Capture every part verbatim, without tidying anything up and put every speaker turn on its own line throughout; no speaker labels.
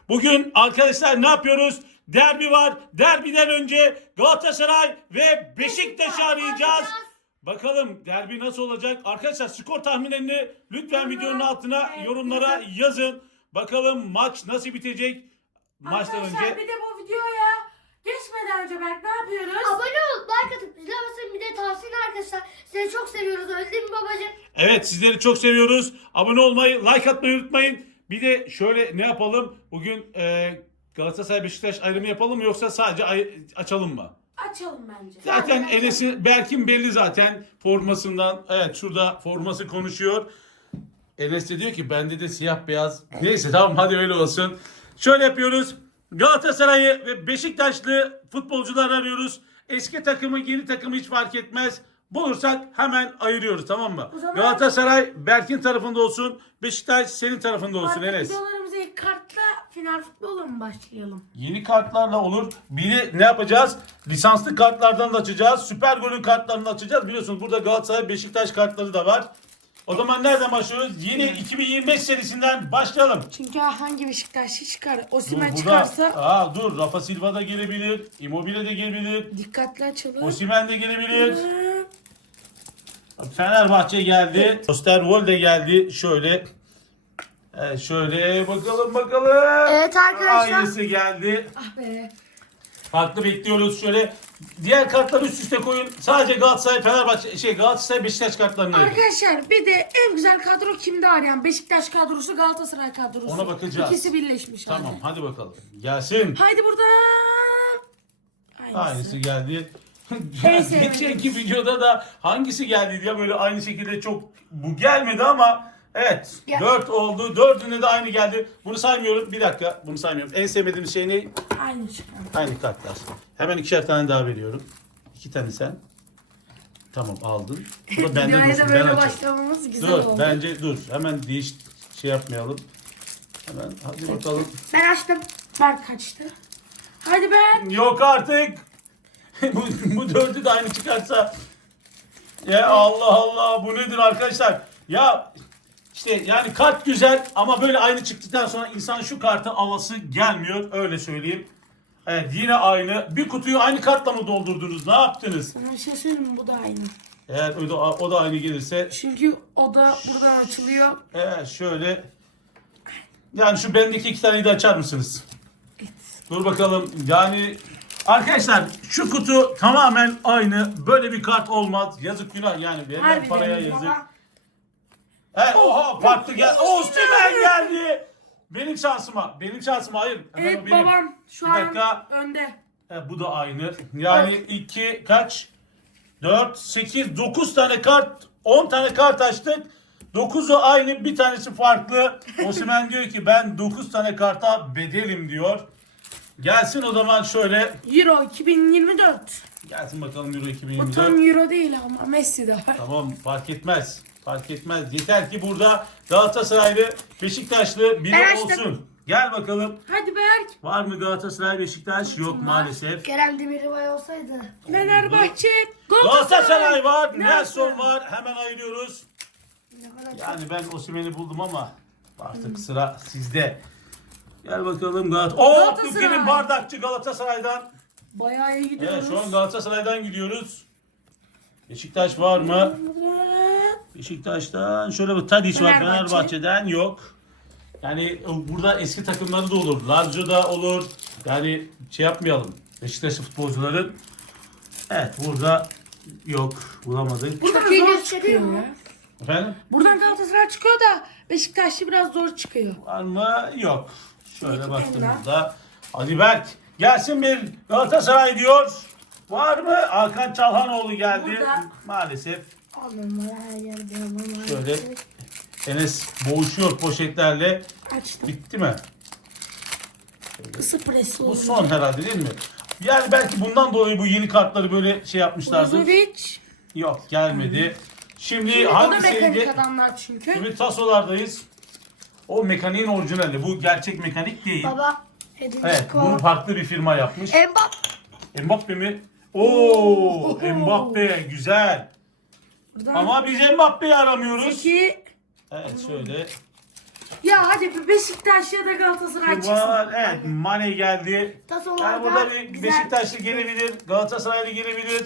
Bugün arkadaşlar ne yapıyoruz? Derbi var. Derbiden önce Galatasaray ve Beşiktaş'ı arayacağız. Bakalım derbi nasıl olacak? Arkadaşlar skor tahminlerini lütfen videonun altına yorumlara yazın. Bakalım maç nasıl bitecek? Maçtan
Arkadaşlar
önce
bir de bu videoya geçmeden önce Berk ne yapıyoruz?
Abone olup like atıp bize basın, bir de tavsiye arkadaşlar. Sizi çok seviyoruz. Öldün mü babacığım?
evet, sizleri çok seviyoruz. Abone olmayı, like atmayı unutmayın. Bir de şöyle ne yapalım? Bugün e, Galatasaray Beşiktaş ayrımı yapalım mı yoksa sadece ay- açalım mı?
Açalım bence.
Zaten
Yani
Enes'in, Berk'in belli zaten formasından. Evet, şurada forması konuşuyor. Enes de diyor ki bende de siyah beyaz. Neyse tamam, hadi öyle olsun. Şöyle yapıyoruz. Galatasaray'ı ve Beşiktaşlı futbolcular arıyoruz. Eski takımı, yeni takımı hiç fark etmez. Bulursak hemen ayırıyoruz, tamam mı?
O zaman-
Galatasaray Berk'in tarafında olsun. Beşiktaş senin tarafında olsun
Artık
Enes.
videolarımıza ilk kartla final futbolla mı başlayalım?
Yeni kartlarla olur. Biri ne yapacağız? Lisanslı kartlardan da açacağız. Süper Gol'ün kartlarını açacağız. Biliyorsunuz burada Galatasaray Beşiktaş kartları da var. O zaman nereden başlıyoruz? Yeni iki bin yirmi beş serisinden başlayalım.
Çünkü hangi Beşiktaşlı çıkar?
Dur,
Osimhen
burada,
çıkarsa
aa, dur Rafa Silva da gelebilir. Immobile de gelebilir.
dikkatli açalım.
Osimhen de gelebilir.
Hı.
Fenerbahçe geldi. Osterwolde de geldi. Şöyle. Evet, şöyle bakalım bakalım.
Evet arkadaşlar.
Aynısı geldi.
Ah be.
Farklı bekliyoruz şöyle. Diğer kartları üst üste koyun. Sadece Galatasaray, Fenerbahçe, şey Galatasaray, Beşiktaş kartlarını verin.
Arkadaşlar bir de en güzel kadro kimde arayan? Beşiktaş kadrosu, Galatasaray kadrosu.
Ona bakacağız.
İkisi birleşmiş
Tamam,
hadi.
hadi bakalım. Gelsin.
Haydi buradan. Aynısı.
Aynısı geldi.
En sevdiğim.
Geçenki videoda da hangisi geldi diye böyle aynı şekilde çok bu gelmedi ama evet,
Gel.
dört oldu. Dördünde de aynı geldi. Bunu saymıyorum. Bir dakika, bunu saymıyorum. En sevmediğim şey ne?
Aynı çıkan.
Aynı kartlar. Hemen ikişer tane daha veriyorum. İki tane sen. Tamam, aldın. Bu da bende
Videoya
dursun.
da
Ben
böyle
açayım.
başlamamız güzel
Dur,
oldu.
bence dur. Hemen değiş şey yapmayalım. Hemen hadi bakalım.
Ben açtım. Berk kaçtı. Hadi ben.
Yok artık. bu, bu dördü de aynı çıkarsa. Ya Allah Allah, bu nedir arkadaşlar? Ya işte yani kart güzel ama böyle aynı çıktıktan sonra insan şu kartı alası gelmiyor, öyle söyleyeyim. Evet, yine aynı. Bir kutuyu aynı kartla mı doldurdunuz? Ne yaptınız?
Sana bir şey söyleyeyim mi? Bu da aynı.
Eğer o da, o da aynı gelirse
Çünkü o da buradan açılıyor.
evet, şöyle yani şu bendeki iki taneyi de açar mısınız? Dur bakalım. Yani arkadaşlar şu kutu tamamen aynı. Böyle bir kart olmaz. Yazık, günah yani. Verilen
Harbiden
paraya
baba.
yazık. He, oha, farklı gel. Osimhen geldi. Benim şansıma. Benim şansıma, hayır. Hemen o
Evet
benim.
babam şu
Bir dakika.
an önde.
He, bu da aynı. Yani iki kaç? dört, sekiz, dokuz tane kart, on tane kart açtık. dokuzu aynı, bir tanesi farklı. Osimhen diyor ki ben dokuz tane karta bedelim diyor. Gelsin o zaman şöyle.
Euro iki bin yirmi dört.
Gelsin bakalım Euro iki bin
Bu
yirmi
tam
dört.
Euro değil ama Messi de var.
Tamam, fark etmez. Fark etmez. Yeter ki burada Galatasaraylı, Beşiktaşlı biri
Ben açtım.
olsun. Gel bakalım.
Hadi Berk.
Var mı Galatasaray, Beşiktaş? Yok maalesef.
Kerem Demirbay olsaydı.
Fenerbahçe.
Galatasaray var,
Nelson.
Nelson var. Hemen ayırıyoruz. Yani ben Osimhen'i buldum ama artık sıra sizde. Gel bakalım Galatasaray. Oo,
Galatasaray.
Abdülkerim Bardakçı Galatasaray'dan.
Bayağı iyi gidiyoruz.
Evet, şu an Galatasaray'dan gidiyoruz. Beşiktaş var mı? Beşiktaş'tan şöyle bir Tadiç var.
Fenerbahçe.
Fenerbahçe'den yok. Yani burada eski takımları da olur. Lazio'da olur. Yani şey yapmayalım. Beşiktaşlı futbolcuların. Evet, burada yok. Bulamadık.
Buradan
Çok iyi
zor
gösteriyor
çıkıyor
mu?
ya.
Efendim?
Buradan Galatasaray çıkıyor da Beşiktaşlı biraz zor çıkıyor.
Var mı? Yok. Şöyle
Peki,
baktığımızda. Hadi Berk. Gelsin bir Galatasaray diyor. Var mı? Hakan Çalhanoğlu geldi.
Burada.
Maalesef.
Alın her yerde alın.
Şöyle Enes boğuşuyor poşetlerle.
Açtım.
Bitti mi?
Isı presi
Bu
oldu.
son herhalde değil mi? Yani belki bundan dolayı bu yeni kartları böyle şey yapmışlardır.
Brozovic.
Yok, gelmedi. Şimdi
Bu da
hangisiydi?
mekanik adamlar çünkü.
Şimdi tasolardayız. O mekaniğin orijinali. Bu gerçek mekanik değil.
Baba. Edin
Evet, bunu farklı bir firma yapmış.
Mbappe.
Mbappe mi? Oo, Mbappe güzel.
Buradan
Ama biz Mbappe'yi aramıyoruz.
Zeki.
Evet, şöyle.
Ya hadi bir Beşiktaş ya da Galatasaray çıksın.
Var. Evet, Mane geldi.
Tasolarda
Yani burada bir
güzel.
Beşiktaşlı gelebilir, Galatasaraylı gelebilir.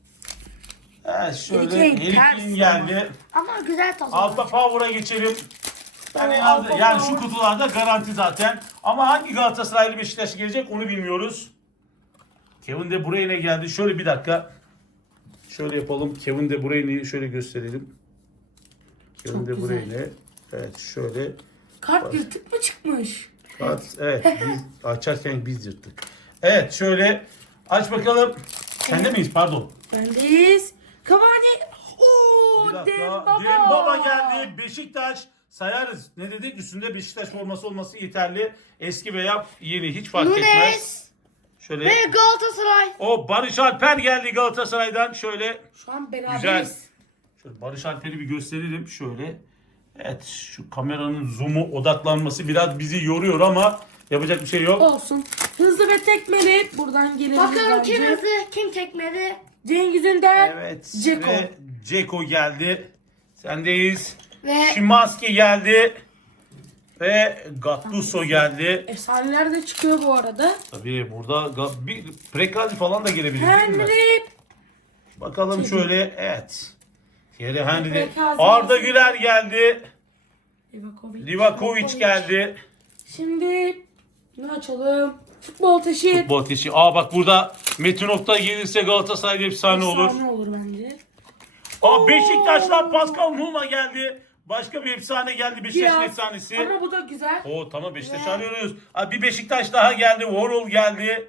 Evet, şöyle
Harry Kane
Harry Kane
ters
geldi.
Ama güzel tasolar.
Alfa Power'a geçelim. Yani,
Tamam, Alfa
yani şu
Power.
kutularda garanti zaten. Ama hangi Galatasaraylı Beşiktaşlı gelecek onu bilmiyoruz. Kevin De Bruyne geldi. Şöyle bir dakika. Şöyle yapalım. Kevin De Bruyne'yi şöyle gösterelim. Kevin
Çok
De
güzel.
Bruyne. Evet, şöyle.
Kart yırtık mı çıkmış?
At, evet, biz açarken biz yırttık. Evet, şöyle aç bakalım. Sende miyiz? Pardon.
Bendeyiz. Cavani.
Bir
Ooo
dakika.
Dembaba.
Dembaba geldi. Beşiktaş sayarız. Ne dedik? Üstünde Beşiktaş forması olması yeterli. Eski veya yeni hiç fark etmez.
Nunes
Şöyle.
ve Galatasaray.
O Barış Alper geldi Galatasaray'dan. Şöyle
Şu an beraberiz.
güzel. Şöyle Barış Alper'i bir gösterelim. Şöyle. Evet, şu kameranın zoom'u odaklanması biraz bizi yoruyor ama yapacak bir şey yok.
Olsun. Hızlı ve tekmeli. Buradan gelebilir
Bakalım
bence.
kim hızlı, kim tekmedi.
Cengiz Ünder.
Evet.
Dzeko.
Ve Dzeko geldi. Sendeyiz.
Ve
Szymański geldi. Ve Gattuso geldi.
Efsaneler de çıkıyor bu arada.
Tabii burada Ga- bir Prekazi falan da gelebilir değil mi?
Henry.
Bakalım
Şey-
şöyle. Evet. Thierry Henry.
Prekazi.
Arda Güler geldi.
Livakovic.
Livakovic geldi.
Şimdi ne açalım? Futbol taşı.
Bu ateşi. Aa bak burada Metin Oktay gelirse Galatasaray'da efsane olur.
Efsane olur bence.
Aa Beşiktaş'tan Pascal Numa geldi. Başka bir efsane geldi. Beşiktaş'ın
Biraz.
efsanesi.
Ama bu da güzel.
Oo tamam, Beşiktaş'ı arıyoruz. Aa, bir Beşiktaş daha geldi. Warhol geldi.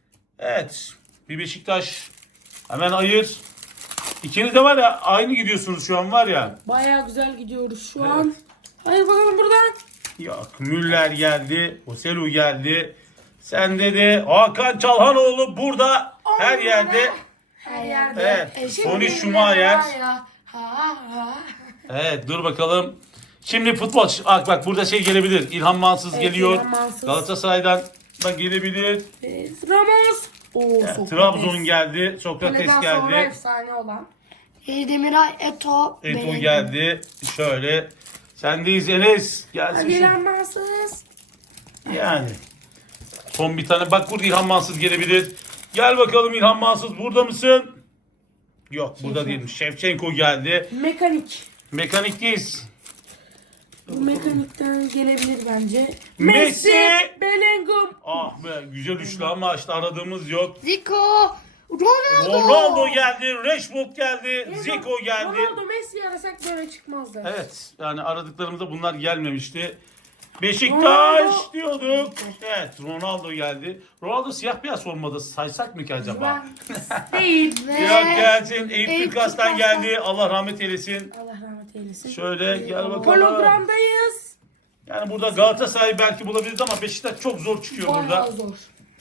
Evet. Bir Beşiktaş. Hemen ayır. İkiniz de var ya aynı gidiyorsunuz şu an var ya.
Baya güzel gidiyoruz şu
Evet.
an. Hayır bakalım buradan.
Yok, Müller geldi. Oselu geldi. Sende de Hakan Çalhanoğlu burada. Her yerde.
Her yerde.
Evet.
Şimdi
Tony Schumacher.
Ha, ya. Ha, ha.
Evet, dur bakalım. Şimdi futbol. Bak bak burada şey gelebilir. İlhan Mansız
Evet,
geliyor.
İlhan Mansız.
Galatasaray'dan da gelebilir.
Ee, Ramos. Oo, Sokrates.
Trabzon geldi. Sokrates
Peleden sonra
geldi.
efsane olan.
Demiray, Eto,
Eto
Bellingham.
geldi. Şöyle. Sendeyiz Enes. Gelsin şu.
İlhan Mansız.
Yani. Son bir tane. Bak burada İlhan Mansız gelebilir. Gel bakalım İlhan Mansız. Burada mısın? Yok burada değilmiş. Şevçenko geldi.
Mekanik.
Mekanikteyiz.
Bu mekanikten gelebilir bence.
Messi.
Bellingham.
Ah be, güzel üçlü ama işte aradığımız yok.
Zico, Ronaldo.
Ronaldo geldi. Rashford geldi. Zico geldi.
Ronaldo Messi'yi arasak böyle çıkmazdı.
Evet, yani aradıklarımızda bunlar gelmemişti. Beşiktaş
Ronaldo.
diyorduk. Evet, Ronaldo geldi. Ronaldo siyah beyaz formada saysak mı ki acaba?
Ben değil.
Ve
Siyah gelsin. Eyüp
Eyüp
Türkas'tan
Türkas'tan.
geldi. Allah rahmet eylesin.
Allah rahmet eylesin.
Şöyle gel bakalım.
Hologramdayız.
Yani burada Galatasaray belki bulabiliriz ama Beşiktaş çok zor çıkıyor
Bayağı
burada.
zor.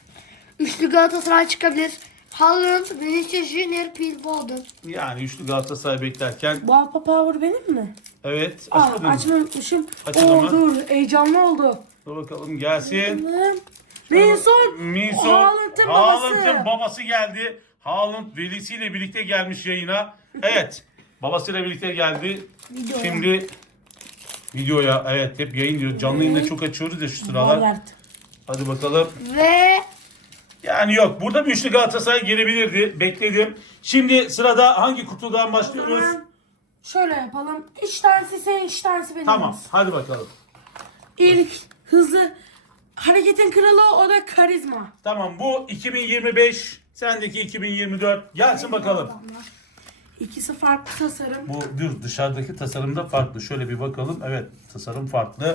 Üçlü Galatasaray çıkabilir. Haaland, Vinicius Junior, Phil Foden.
Yani üçlü Galatasaray beklerken.
Bu Alpa Power benim mi?
Evet,
Aa,
açmadın mı?
açmayı unutmuşum.
Açıldı
Oo,
mı?
dur heyecanlı oldu.
Dur bakalım gelsin.
Minson.
Minson.
Haaland'ın babası.
Haaland'ın babası geldi. Haaland velisiyle birlikte gelmiş yayına. Evet. Babasıyla birlikte geldi.
Videoya.
Şimdi videoya, evet, hep yayın diyor. Canlı yayında çok açıyoruz ya şu sıralar.
Valverde.
Hadi bakalım.
Ve
Yani yok. Burada bir üçlü Galatasaray gelebilirdi. Bekledim. Şimdi sırada hangi kutudan başlıyoruz?
Tamam. Şöyle yapalım. Üç tanesi senin, üç tanesi benim.
Tamam.
olsun.
Hadi bakalım.
İlk hızlı hareketin kralı o da karizma.
Tamam. Bu iki bin yirmi beş. Sendeki iki bin yirmi dört. Gelsin bakalım.
İkisi farklı tasarım.
Bu dur, dışarıdaki tasarım da farklı. Şöyle bir bakalım. Evet, tasarım farklı.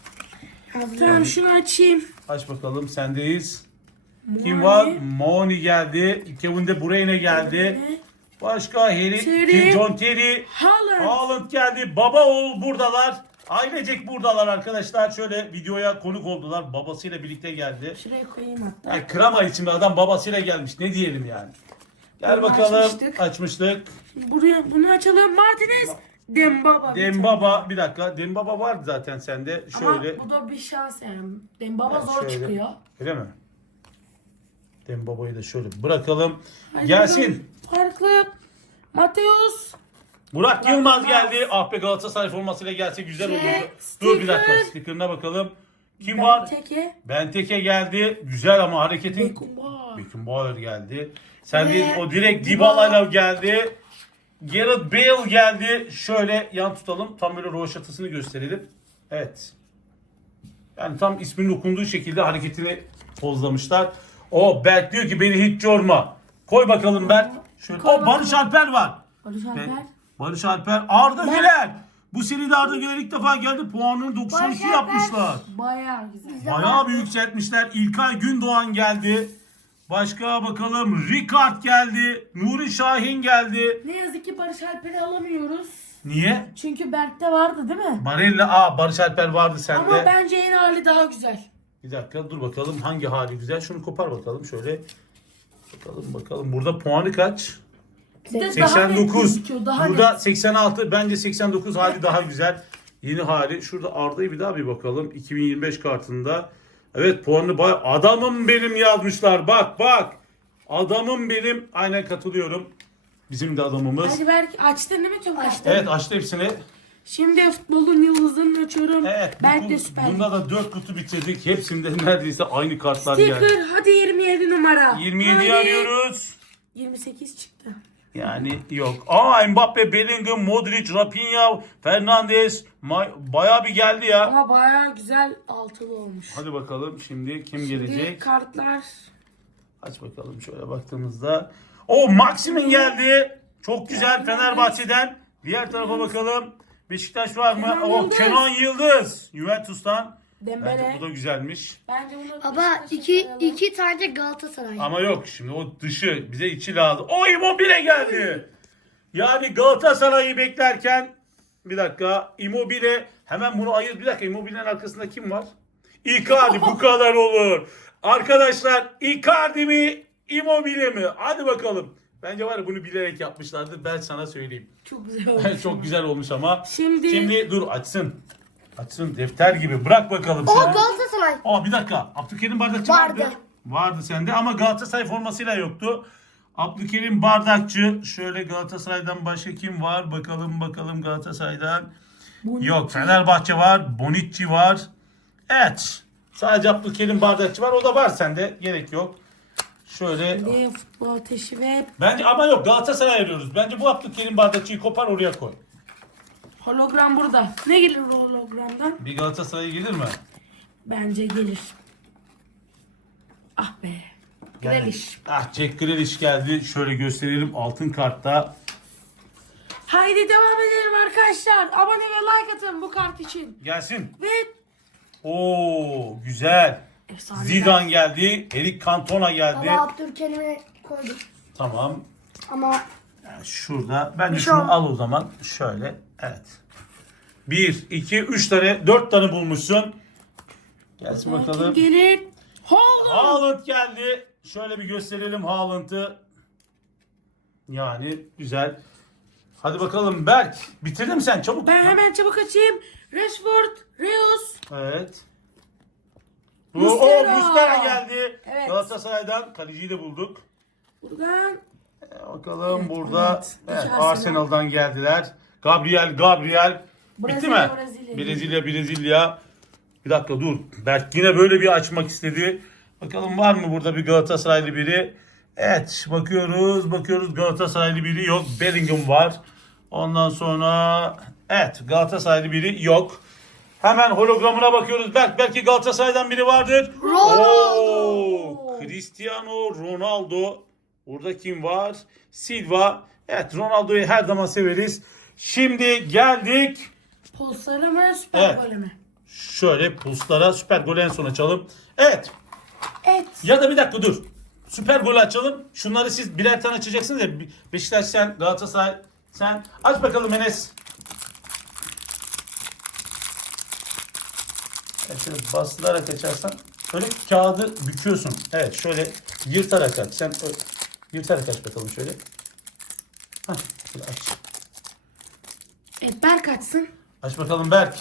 Tamam şunu açayım.
Aç bakalım, sendeyiz. Kim
Mani.
var? Moni geldi. Kevin De Bruyne geldi. Başka Harry,
Terry.
John Terry.
Haaland.
Haaland geldi. Baba oğul buradalar. Ailecek buradalar arkadaşlar. Şöyle videoya konuk oldular. Babasıyla birlikte geldi.
Şuraya koyayım hatta.
Yani krema içinde adam babasıyla gelmiş. Ne diyelim yani. Gel
Bunu
bakalım.
açmıştık.
Açmıştık.
Buraya bunu açalım. Martinez. Dembaba. bir tane.
Dembaba. Bir dakika. Dembaba vardı zaten sende. Şöyle.
Ama bu da bir şans yani. Dembaba
Yani
zor
şöyle.
çıkıyor.
Öyle mi? Dembaba'yı da şöyle bırakalım.
Hadi
Gelsin.
bakalım. Farklı. Mateus.
Burak Yılmaz geldi. Ah be, Galatasaray formasıyla gelse güzel
Ve
olurdu. Dur bir dakika,
sticker.
sticker'ına bakalım. Kim var?
Teke.
Benteke geldi. Güzel ama hareketin.
Beckenbauer.
Beckenbauer geldi. Sen
Ve
değil, o direkt
Dybala.
Dybala'yla geldi. Gareth Bale geldi. Şöyle yan tutalım. Tam böyle roşatasını gösterelim. Evet. Yani tam isminin okunduğu şekilde hareketini pozlamışlar. O Berk diyor ki beni hiç yorma. Koy bakalım Berk. Şöyle.
Koy
O Barış Alper var.
Barış Alper.
Ben- Barış Alper. Arda
Ben-
Güler. Bu seride Arda Güler ilk defa geldi. Puanını doksan iki
Barış
yapmışlar.
Bayağı güzel.
Bayağı bir yükseltmişler. İlkay Gündoğan geldi. Başka bakalım. Ricard geldi. Nuri Şahin geldi.
Ne yazık ki Barış Alper'i alamıyoruz.
Niye?
Çünkü Berk'te vardı değil mi?
Barella. Aa, Barış Alper vardı sende.
Ama bence yeni hali daha güzel.
Bir dakika dur bakalım hangi hali güzel. Şunu kopar bakalım şöyle. Bakalım bakalım. Burada puanı kaç?
Bir de daha net
seksen dokuz.
gözüküyor, daha
Burada
net.
seksen altı. Bence seksen dokuz hali daha güzel. Yeni hali. Şurada Arda'yı bir daha bir bakalım. iki bin yirmi beş kartında. Evet, puanını bayağı. Adamım benim yazmışlar. Bak bak. Adamım benim. Aynen katılıyorum. Bizim de adamımız.
Hadi Berk açtın değil mi tüm açtın?
Evet, açtı hepsini.
Şimdi futbolun yıldızlarını açıyorum.
Evet.
Berk
bu-
de süper.
Bunda da dört kutu bitirdik. Hepsinde neredeyse aynı kartlar geldi.
Sticker hadi yirmi yedi numara.
yirmi yediyi
Hadi.
arıyoruz.
yirmi sekiz çıktı.
Yani yok. Aa, Mbappe, Bellingham, Modric, Rafinha, Fernandes. Ma- bayağı bir geldi ya.
Ama bayağı güzel altılı olmuş.
Hadi bakalım şimdi kim
Şimdi
gelecek?
kartlar.
Aç bakalım şöyle baktığımızda. O Maximin geldi. Çok güzel Fenerbahçe'den. Diğer tarafa bakalım. Beşiktaş var mı?
Kenan
O
Yıldız.
Kenan Yıldız. Juventus'tan.
Dembele.
Bence bu da güzelmiş.
Bence bunu
Baba
Beşiktaş'a
iki,
koyalım.
iki tane Galatasaray.
Ama yok şimdi o dışı bize içi lazım. O Immobile geldi. Yani Galatasaray'ı beklerken bir dakika Immobile, hemen bunu ayır. Bir dakika, Immobile'nin arkasında kim var? Icardi. Bu kadar olur. Arkadaşlar, Icardi mi Immobile mi? Hadi bakalım. Bence var ya, bunu bilerek yapmışlardı. Ben sana söyleyeyim.
Çok güzel olmuş.
Çok güzel olmuş ama.
Şimdi-
Şimdi dur açsın. Açsın defter gibi. Bırak bakalım.
O
şöyle.
Galatasaray.
Aa, bir dakika. Abdülkerim Bardakçı vardı.
Vardı.
Vardı sende ama Galatasaray formasıyla yoktu. Abdülkerim Bardakçı. Şöyle Galatasaray'dan başka kim var? Bakalım bakalım Galatasaray'dan.
Bonucci.
Yok, Fenerbahçe var. Bonucci var. Evet. Sadece Abdülkerim Bardakçı var. O da var sende. Gerek yok. Şöyle.
Şimdi futbol ateşi ve
Bence ama yok, Galatasaray arıyoruz. Bence bu Abdülkerim Bardakçı'yı kopar oraya koy.
hologram burada. Ne gelir hologramdan?
Bir Galatasaray gelir mi?
Bence gelir. Ah be. Grealish.
Ah, Jack Grealish geldi. Şöyle gösterelim altın kartta.
Haydi devam edelim arkadaşlar. Abone ve like atın bu kart için.
Gelsin.
Ve
Oo, güzel.
efsane.
Zidane geldi. Eric Cantona geldi.
Baba Abdülkerim'i koydum.
Tamam.
Ama
Yani şurada. Ben de
Bir şey
şunu
olmaz.
al o zaman. Şöyle. Evet. Bir, iki, üç tane, dört tane bulmuşsun. Gelsin
Kim
bakalım.
gelir? Haaland.
Haaland geldi. Şöyle bir gösterelim Haaland'ı. Yani güzel. Hadi bakalım Berk. Bitirdin mi sen? Çabuk.
Ben hemen çabuk açayım. Rashford, Reus.
Evet. O
Muslera.
Muslera geldi.
Evet.
Galatasaray'dan kaleciyi de bulduk.
Buradan
E, bakalım
Evet,
burada
evet.
evet,
İki Arsenal.
Arsenal'dan geldiler. Gabriel, Gabriel. Bitti mi?
Brezilya, Brezilya.
Brezilya, Brezilya. Bir dakika dur. Berk yine böyle bir açmak istedi. Bakalım var mı burada bir Galatasaraylı biri? Evet, bakıyoruz, bakıyoruz. Galatasaraylı biri yok. Bellingham var. Ondan sonra evet, Galatasaraylı biri yok. Hemen hologramına bakıyoruz. Berk, belki Galatasaray'dan biri vardır.
Ronaldo.
Oo, Cristiano Ronaldo. Burada kim var? Silva. Evet, Ronaldo'yu her zaman severiz. Şimdi geldik.
Pulsarı mı süper
Evet.
golü mü?
Şöyle pulslara, süper golü en son açalım. Evet.
Evet.
Ya da bir dakika dur. Süper golü açalım. Şunları siz birer tane açacaksınız ya. Beşiktaş sen, Galatasaray sen. Aç bakalım Enes. Evet, şöyle bastırarak açarsan. Şöyle kağıdı büküyorsun. Evet, şöyle yırtarak aç. Sen ö- yırtarak aç bakalım şöyle. Hah, şöyle aç.
Evet Berk açsın.
Aç bakalım Berk.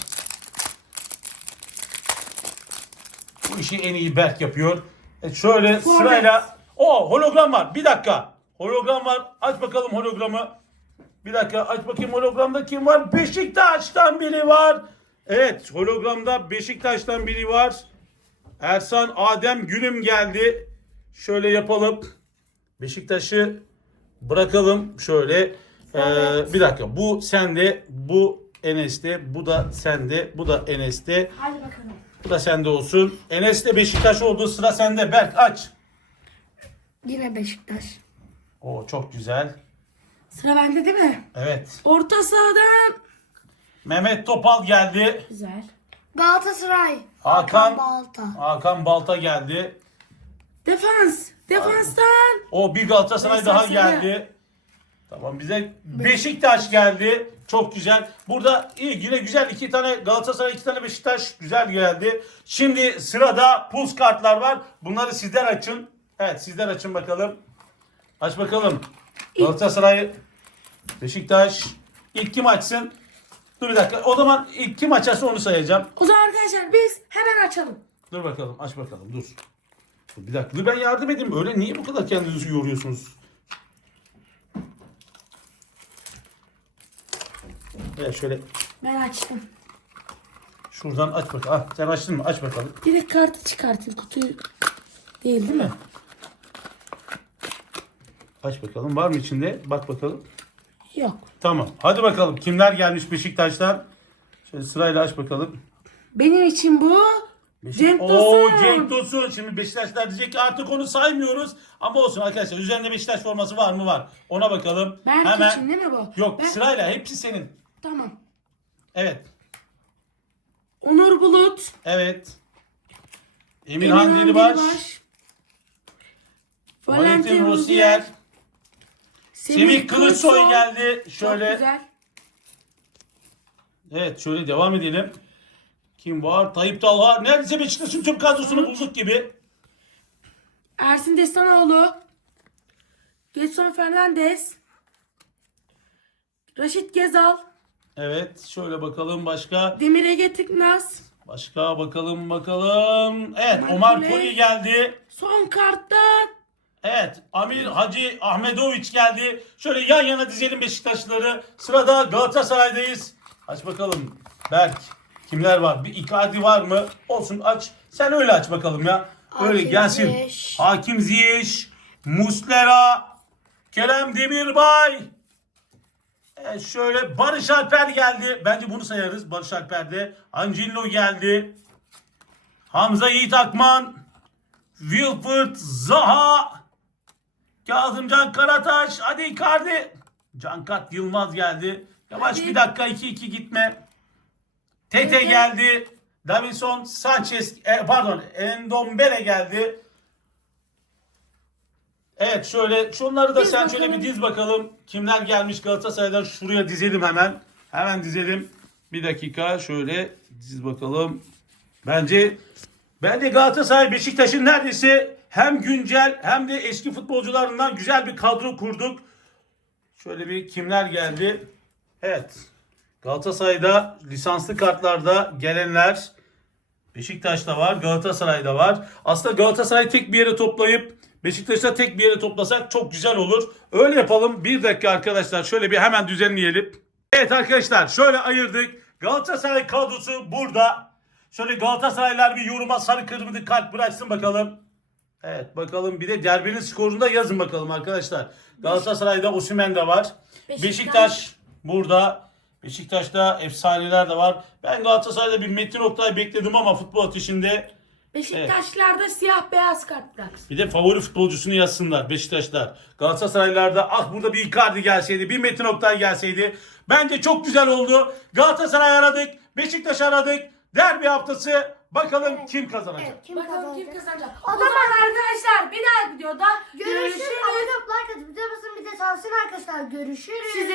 Bu işi en iyi Berk yapıyor. Evet, şöyle
Forvet.
sırayla. O hologram var. Bir dakika. Hologram var. Aç bakalım hologramı. Bir dakika aç bakayım, hologramda kim var? Beşiktaş'tan biri var. Evet, hologramda Beşiktaş'tan biri var. Ersan Adem Gülüm geldi. Şöyle yapalım. Beşiktaş'ı bırakalım şöyle. Ee, bir dakika, bu sende, bu Enes'te, bu da sende, bu da Enes'te.
Hadi bakalım.
Bu da sende olsun. Enes'te Beşiktaş oldu, sıra sende. Berk aç.
Yine Beşiktaş.
Oo, çok güzel.
Sıra bende değil mi?
Evet.
Orta sahadan.
Mehmet Topal geldi.
Güzel.
Galatasaray.
Hakan
Balta.
Hakan Balta geldi.
Defans. Defanstan.
O bir Galatasaray
Beşiktaş
daha
sende.
geldi. Tamam, bize Beşiktaş geldi. Çok güzel. Burada iyi, yine güzel, iki tane Galatasaray, iki tane Beşiktaş güzel geldi. Şimdi sırada puls kartlar var. Bunları sizler açın. Evet, sizler açın bakalım. Aç bakalım. Galatasaray, Beşiktaş. İlk kim açsın? Dur bir dakika. O zaman ilk kim açarsa onu sayacağım.
O zaman arkadaşlar biz hemen açalım.
Dur bakalım, aç bakalım, dur. Dur bir dakika, dur ben yardım edeyim. Öyle niye bu kadar kendinizi yoruyorsunuz? Evet, şöyle
Ben açtım.
şuradan aç bakalım. Ah, sen açtın mı? Aç bakalım.
Direkt kartı çıkartayım. Kutuyu değil değil mi?
Aç bakalım. Var mı içinde? Bak bakalım.
Yok.
Tamam. Hadi bakalım. Kimler gelmiş Beşiktaş'tan? Şöyle sırayla aç bakalım.
Benim için bu
Beşik...
Cenk
Oo,
Tosun.
Cenk Tosun. Şimdi Beşiktaşlar diyecek ki artık onu saymıyoruz. Ama olsun arkadaşlar. Üzerinde Beşiktaş forması var mı? Var. Ona bakalım.
Berk
Hemen.
için değil mi bu?
Yok,
Ben-
sırayla. Hepsi senin.
Tamam.
Evet.
Onur Bulut.
Evet. Emirhan
Emirhan
Delibaş.
Delibaş,
Valentin
Valentin
Rozier.
Rozier.
Semih Kılıçsoy geldi.
Çok
Şöyle.
güzel.
Evet, şöyle devam edelim. Kim var? Tayyip Talha. Neredeyse Beşiktaş'ın tüm kadrosunu bulduk gibi.
Ersin Destanoğlu. Gedson Fernandez. Raşit Gezal.
Evet, şöyle bakalım başka.
Demir Ege Tıknaz.
Başka bakalım bakalım. Evet,
Omar
Omar
Koli.
Koli geldi.
Son kartta
Evet, Amir Hacı Ahmedoviç geldi. Şöyle yan yana dizelim Beşiktaşlıları. Sırada Galatasaray'dayız. Aç bakalım Berk. Kimler var? Bir Icardi var mı? Olsun, aç. Sen öyle aç bakalım ya. Öyle
Hakim
gelsin.
Ziyech.
Hakim Ziyech, Muslera, Kerem Demirbay. Evet, şöyle Barış Alper geldi. Bence bunu sayarız. Barış Alper'de. Angelino geldi. Hamza Yiğit Akman. Wilfred Zaha. Kazımcan Karataş. Hadi Icardi. Cankat Yılmaz geldi. Yavaş,
Hadi.
bir dakika, iki iki gitme. Tete
Tete.
geldi. Davinson Sanchez, e, pardon, Endombele geldi. Evet, şöyle şunları da
Diz
sen şöyle
bakalım.
bir diz bakalım. Kimler gelmiş Galatasaray'dan, şuraya dizelim hemen. Hemen dizelim. Bir dakika, şöyle diz bakalım. Bence bence Galatasaray Beşiktaş'ın neredeyse hem güncel hem de eski futbolcularından güzel bir kadro kurduk. Şöyle bir kimler geldi? Evet. Galatasaray'da lisanslı kartlarda gelenler Beşiktaş'ta var, Galatasaray'da var. Aslında Galatasaray tek bir yere toplayıp Beşiktaş'ta tek bir yere toplasak çok güzel olur. Öyle yapalım. Bir dakika arkadaşlar, şöyle bir hemen düzenleyelim. Evet arkadaşlar, şöyle ayırdık. Galatasaray kadrosu burada. Şöyle Galatasaraylar bir yoruma sarı kırmızı kalp bıraksın bakalım. Evet, bakalım bir de derbinin skorunu da yazın bakalım arkadaşlar. Galatasaray'da Osimhen de var.
Beşiktaş.
Beşiktaş burada. Beşiktaş'ta efsaneler de var. Ben Galatasaray'da bir Metin Oktay bekledim ama futbol ateşinde
Beşiktaşlarda siyah beyaz kartlar.
bir de favori futbolcusunu yazsınlar Beşiktaşlar. Galatasaraylarda ah burada bir Icardi gelseydi, bir Metin Oktay gelseydi. Bence çok güzel oldu. Galatasaray aradık, Beşiktaş aradık. Derbi haftası, bakalım
Evet.
kim kazanacak.
Evet, kim
Bakalım kim
kazanacak?
kazanacak.
O
O zaman arkadaşlar bir daha videoda
Görüşürüz.
görüşürüz.
Abone olup like atıp videomuzu bir de tavsiye arkadaşlar. Görüşürüz.
Size